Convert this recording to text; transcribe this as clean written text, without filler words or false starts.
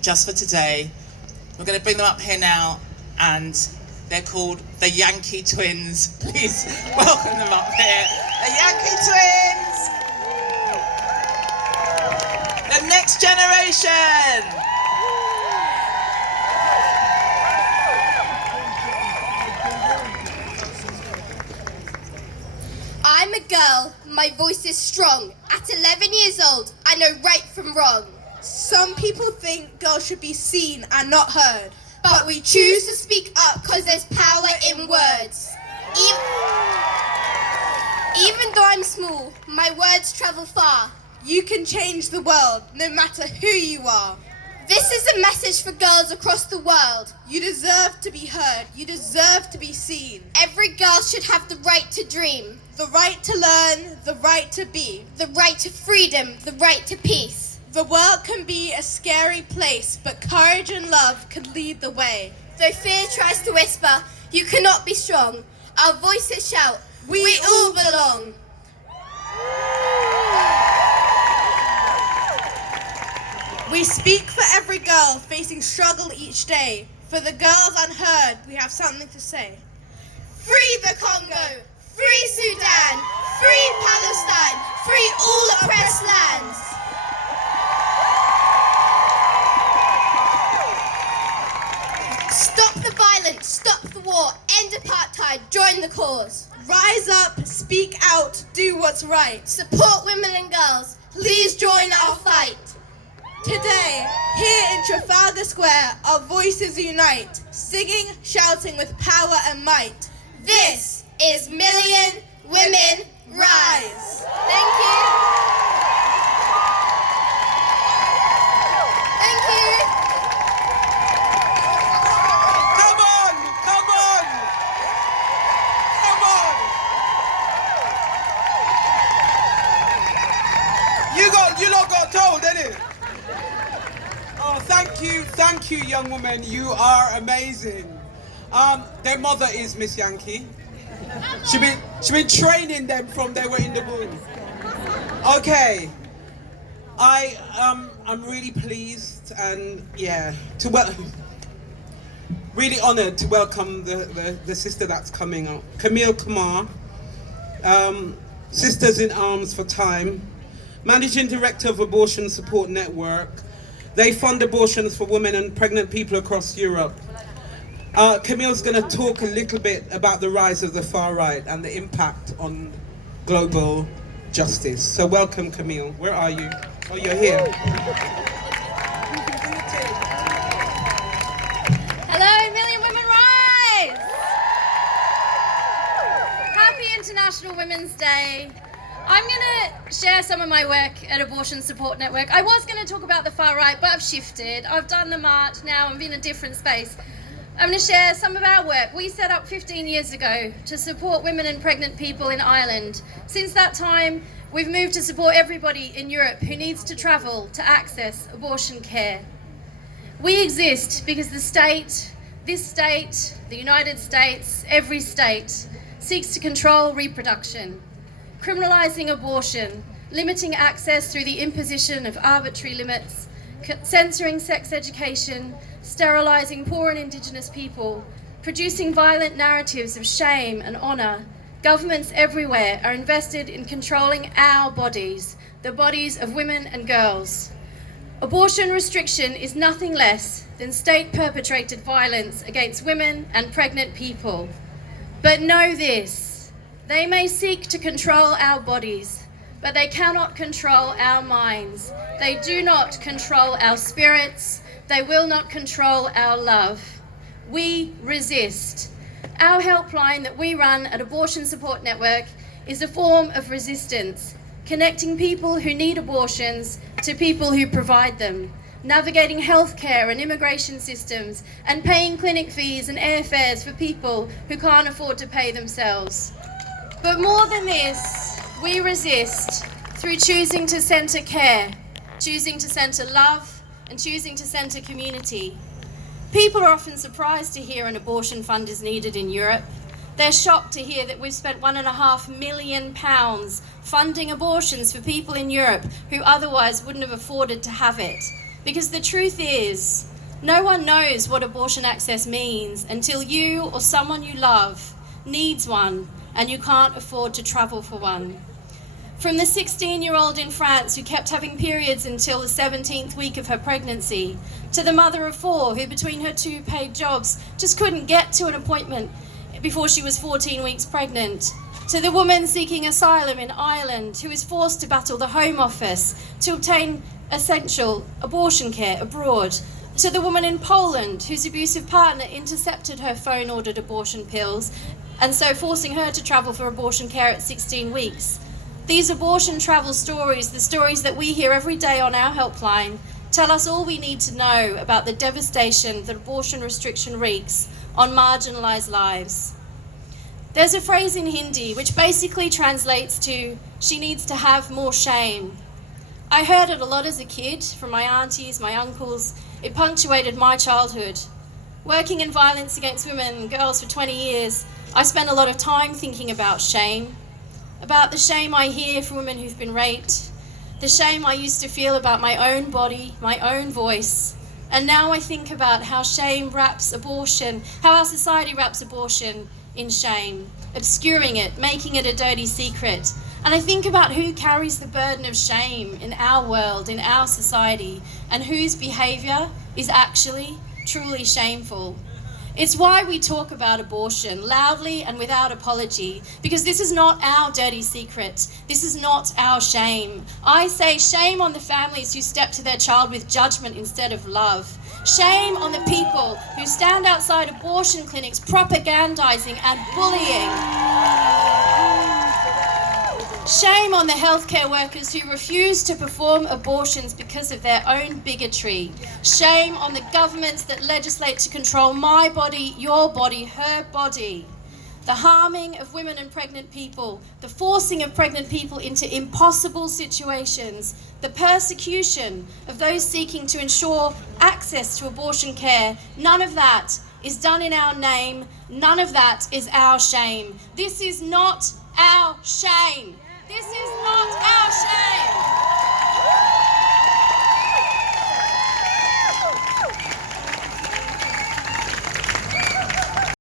just for today. We're going to bring them up here now, and they're called the Yankey Twins. Please welcome them up here. The Yankey Twins! The next generation! I'm a girl, my voice is strong. At 11 years old, I know right from wrong. Some people think girls should be seen and not heard. But we choose to speak up because there's power in words. Even though I'm small, my words travel far. You can change the world, no matter who you are. This is a message for girls across the world. You deserve to be heard. You deserve to be seen. Every girl should have the right to dream. The right to learn, the right to be. The right to freedom, the right to peace. The world can be a scary place, but courage and love can lead the way. Though fear tries to whisper, you cannot be strong. Our voices shout, we all belong. We speak for every girl facing struggle each day. For the girls unheard, we have something to say. Free the Congo, free Sudan, free Palestine, free all oppressed lands. Stop the violence, stop the war, end apartheid, join the cause. Rise up, speak out, do what's right. Support women and girls, please join our fight. Today, here in Trafalgar Square, our voices unite, singing, shouting with power and might. This is Million Women Rise. Thank you. Thank you. Come on! Come on! Come on! You lot got told, didn't it? Oh, thank you, young woman. You are amazing. Their mother is Miss Yankey. She been training them from they were in the womb. Okay, I'm really pleased and really honoured to welcome the sister that's coming up, Camille, Kumar, Sisters in Arms for Time, Managing Director of Abortion Support Network. They fund abortions for women and pregnant people across Europe. Camille's going to talk a little bit about the rise of the far right and the impact on global justice. So welcome, Camille. Where are you? Oh, you're here. Hello, Million Women Rise! Happy International Women's Day. I'm going to share some of my work at Abortion Support Network. I was going to talk about the far right, but I've shifted. I've done the march now. I'm in a different space. I'm going to share some of our work. We set up 15 years ago to support women and pregnant people in Ireland. Since that time, we've moved to support everybody in Europe who needs to travel to access abortion care. We exist because this state, the United States, every state, seeks to control reproduction, criminalising abortion, limiting access through the imposition of arbitrary limits, censoring sex education, sterilising poor and Indigenous people, producing violent narratives of shame and honour. Governments everywhere are invested in controlling our bodies, the bodies of women and girls. Abortion restriction is nothing less than state-perpetrated violence against women and pregnant people. But know this, they may seek to control our bodies, but they cannot control our minds. They do not control our spirits. They will not control our love. We resist. Our helpline that we run at Abortion Support Network is a form of resistance, connecting people who need abortions to people who provide them, navigating healthcare and immigration systems, and paying clinic fees and airfares for people who can't afford to pay themselves. But more than this, we resist through choosing to centre care, choosing to centre love, and choosing to centre community. People are often surprised to hear an abortion fund is needed in Europe. They're shocked to hear that we've spent £1.5 million funding abortions for people in Europe who otherwise wouldn't have afforded to have it. Because the truth is, no one knows what abortion access means until you or someone you love needs one and you can't afford to travel for one. From the 16-year-old in France who kept having periods until the 17th week of her pregnancy, to the mother of 4 who between her 2 paid jobs just couldn't get to an appointment before she was 14 weeks pregnant, to the woman seeking asylum in Ireland who is forced to battle the Home Office to obtain essential abortion care abroad, to the woman in Poland whose abusive partner intercepted her phone-ordered abortion pills and so forcing her to travel for abortion care at 16 weeks. These abortion travel stories, the stories that we hear every day on our helpline, tell us all we need to know about the devastation that abortion restriction wreaks on marginalised lives. There's a phrase in Hindi which basically translates to, she needs to have more shame. I heard it a lot as a kid from my aunties, my uncles. It punctuated my childhood. Working in violence against women and girls for 20 years, I spent a lot of time thinking about shame. About the shame I hear from women who've been raped, the shame I used to feel about my own body, my own voice, and now I think about how shame wraps abortion, how our society wraps abortion in shame, obscuring it, making it a dirty secret. And I think about who carries the burden of shame in our world, in our society, and whose behaviour is actually truly shameful. It's why we talk about abortion loudly and without apology, because this is not our dirty secret. This is not our shame. I say shame on the families who step to their child with judgment instead of love. Shame on the people who stand outside abortion clinics propagandizing and bullying. Shame on the healthcare workers who refuse to perform abortions because of their own bigotry. Shame on the governments that legislate to control my body, your body, her body. The harming of women and pregnant people, the forcing of pregnant people into impossible situations, the persecution of those seeking to ensure access to abortion care, none of that is done in our name. None of that is our shame. This is not our shame. This is not our